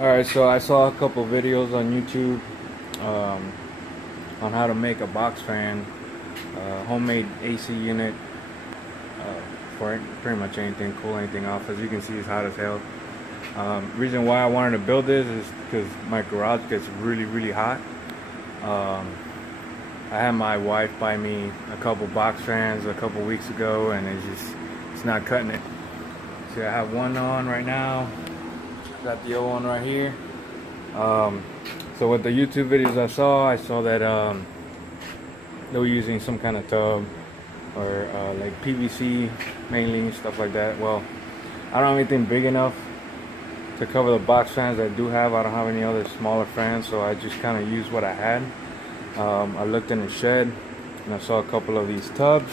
Alright, so I saw a couple videos on YouTube um, on how to make a box fan, homemade AC unit for pretty much anything, cool anything off. As you can see, it's hot as hell. Reason why I wanted to build this is because my garage gets really hot. Um, I had my wife buy me a couple box fans a couple weeks ago, and it's not cutting it. See, I have one on right now. Got the old one right here. So with the YouTube videos I saw that they were using some kind of tub or like PVC mainly, stuff like that. Well, I don't have anything big enough to cover the box fans I do have. I don't have any other smaller fans, so I just kind of used what I had. I looked in the shed and I saw a couple of these tubs.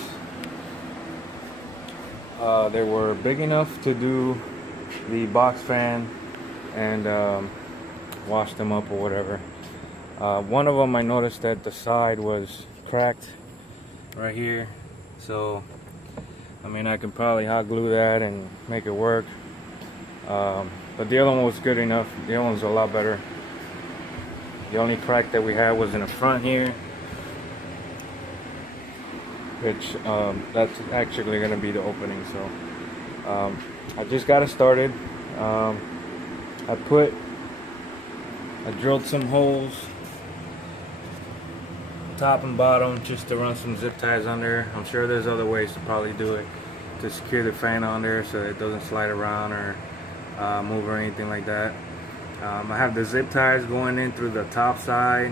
They were big enough to do the box fan and wash them up or whatever. One of them, I noticed that the side was cracked right here, so I mean, I can probably hot glue that and make it work. But the other one was good enough. The other one's a lot better. The only crack that we had was in the front here, which that's actually going to be the opening. So I just got it started. I drilled some holes top and bottom just to run some zip ties under. I'm sure there's other ways to probably do it to secure the fan on there so it doesn't slide around or move or anything like that. I have the zip ties going in through the top side,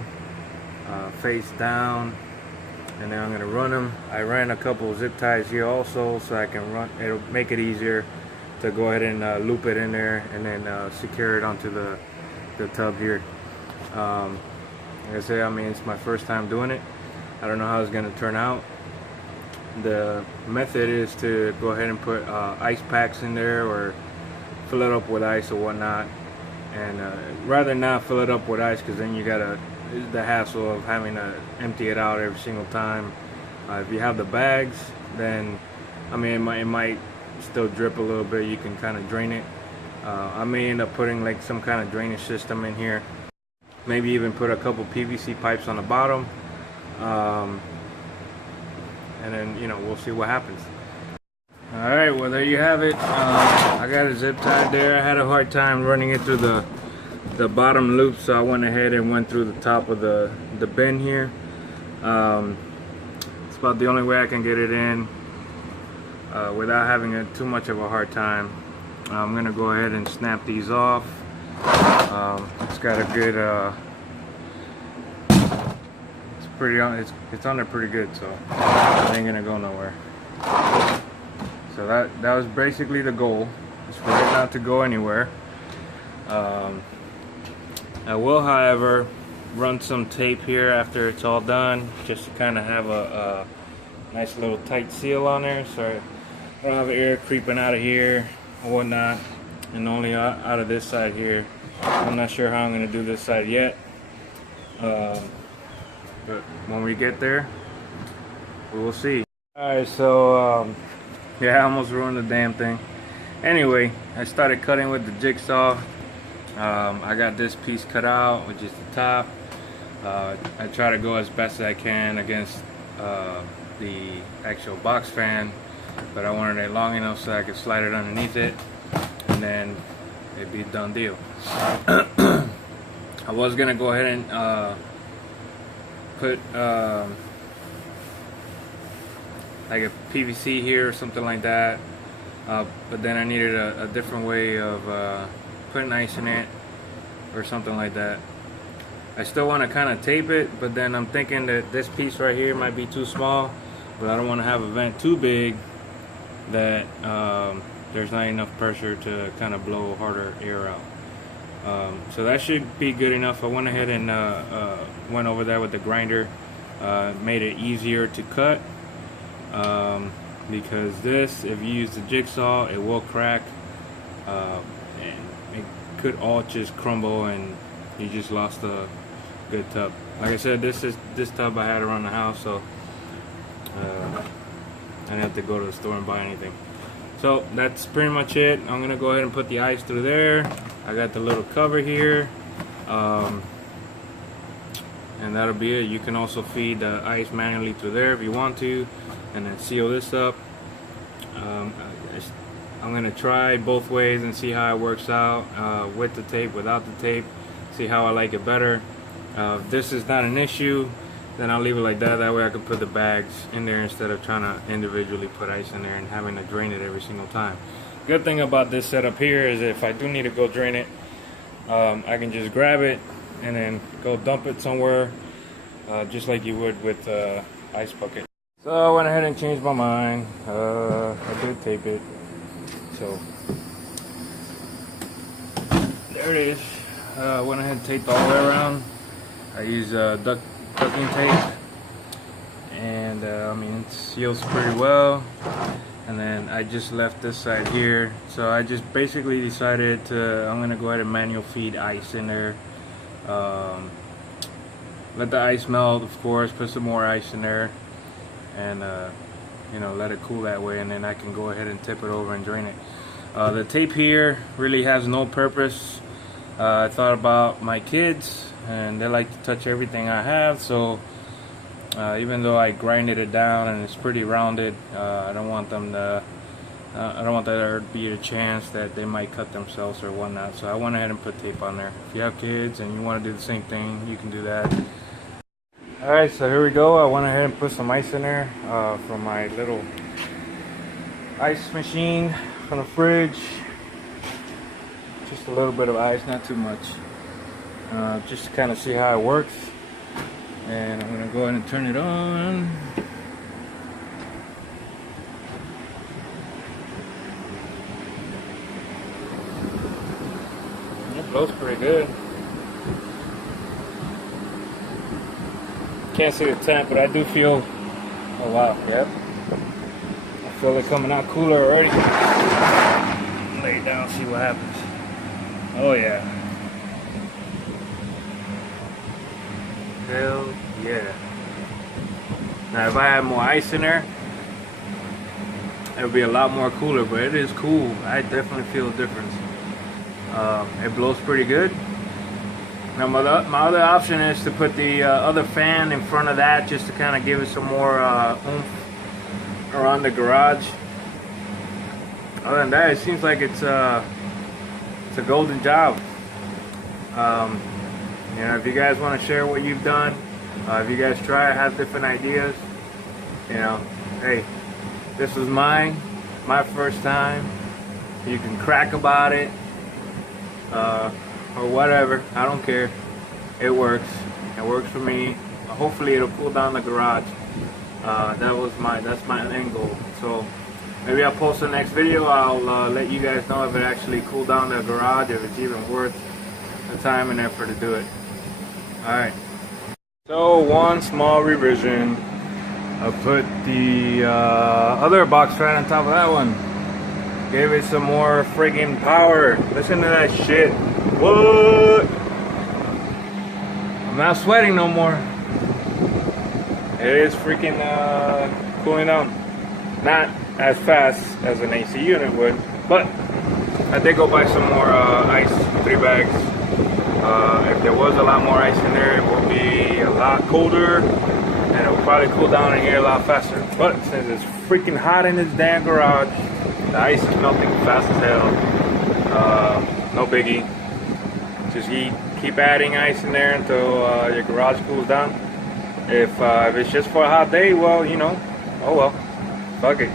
face down, and then I'm going to run them. I ran a couple of zip ties here also, so I can run. It'll make it easier to go ahead and loop it in there and then secure it onto the tub here. Like I say, I mean, it's my first time doing it. I don't know how it's going to turn out. The method is to go ahead and put ice packs in there or fill it up with ice or whatnot, and rather not fill it up with ice, because then you got the hassle of having to empty it out every single time. If you have the bags, then I mean, it might still drip a little bit. You can kind of drain it. I may end up putting like some kind of drainage system in here, maybe even put a couple PVC pipes on the bottom, and then, you know, we'll see what happens. Alright, well, there you have it. I got a zip tie there. I had a hard time running it through the bottom loop, so I went ahead and went through the top of the bin here. It's about the only way I can get it in without having too much of a hard time. I'm gonna go ahead and snap these off. It's got a good it's on there pretty good, so it ain't gonna go nowhere. So that was basically the goal, is for it not to go anywhere. I will, however, run some tape here after it's all done, just to kind of have a nice little tight seal on there, so I don't have air creeping out of here or whatnot, and only out of this side here. I'm not sure how I'm going to do this side yet, but when we get there, we will see. Alright, so yeah, I almost ruined the damn thing. Anyway, I started cutting with the jigsaw. I got this piece cut out, which is the top. I try to go as best as I can against the actual box fan, but I wanted it long enough so I could slide it underneath it, and then it'd be a done deal. I was gonna go ahead and put like a PVC here or something like that, but then I needed a different way of putting ice in it or something like that. I still want to kind of tape it, but then I'm thinking that this piece right here might be too small, but I don't want to have a vent too big that there's not enough pressure to kind of blow harder air out. So that should be good enough. I went ahead and went over that with the grinder, made it easier to cut, because this, if you use the jigsaw, it will crack, and it could all just crumble and you just lost a good tub. Like I said, this tub I had around the house, so I didn't have to go to the store and buy anything. So that's pretty much it. I'm gonna go ahead and put the ice through there. I got the little cover here, and that'll be it. You can also feed the ice manually through there if you want to, and then seal this up. I'm gonna try both ways and see how it works out, with the tape, without the tape, see how I like it better. If this is not an issue, then I'll leave it like that. That way I can put the bags in there instead of trying to individually put ice in there and having to drain it every single time. Good thing about this setup here is if I do need to go drain it, I can just grab it and then go dump it somewhere, just like you would with ice bucket. So I went ahead and changed my mind. I did tape it. So there it is. Went ahead and taped all the way around. I use ducking tape, and I mean, it seals pretty well. And then I just left this side here. So I just basically decided I'm gonna go ahead and manual feed ice in there. Let the ice melt, of course, put some more ice in there, and you know, let it cool that way, and then I can go ahead and tip it over and drain it. The tape here really has no purpose. I thought about my kids, and they like to touch everything I have, so even though I grinded it down and it's pretty rounded, I don't want them to I don't want there to be a chance that they might cut themselves or whatnot, so I went ahead and put tape on there. If you have kids and you want to do the same thing, you can do that. Alright, so here we go. I went ahead and put some ice in there from my little ice machine from the fridge. Just a little bit of ice, not too much. Just to kind of see how it works. And I'm going to go ahead and turn it on. It blows pretty good. Can't see the temp, but I do feel, oh wow, yep. I feel it coming out cooler already. Lay it down, see what happens. Oh yeah. Hell yeah. Now if I had more ice in there, it would be a lot more cooler, but it is cool. I definitely feel a difference. It blows pretty good. Now my other option is to put the other fan in front of that, just to kind of give it some more oomph around the garage. Other than that, it seems like it's a golden job. You know, if you guys want to share what you've done, if you guys try, have different ideas, you know, hey, this was mine, my first time. You can crack about it, or whatever. I don't care. It works. It works for me. Hopefully, it'll cool down the garage. That's my end goal. So maybe I'll post the next video. I'll let you guys know if it actually cooled down the garage, if it's even worth the time and effort to do it. Alright. So one small revision. I put the other box fan on top of that one. Gave it some more friggin' power. Listen to that shit. What? I'm not sweating no more. It is freaking cooling down. Not as fast as an AC unit would, but I did go buy some more ice, 3 bags. If there was a lot more ice in there, it will be a lot colder, and it will probably cool down in here a lot faster. But since it's freaking hot in this damn garage, the ice is melting fast as hell. No biggie. Just keep adding ice in there until your garage cools down. If it's just for a hot day, well, you know, oh well, fuck it.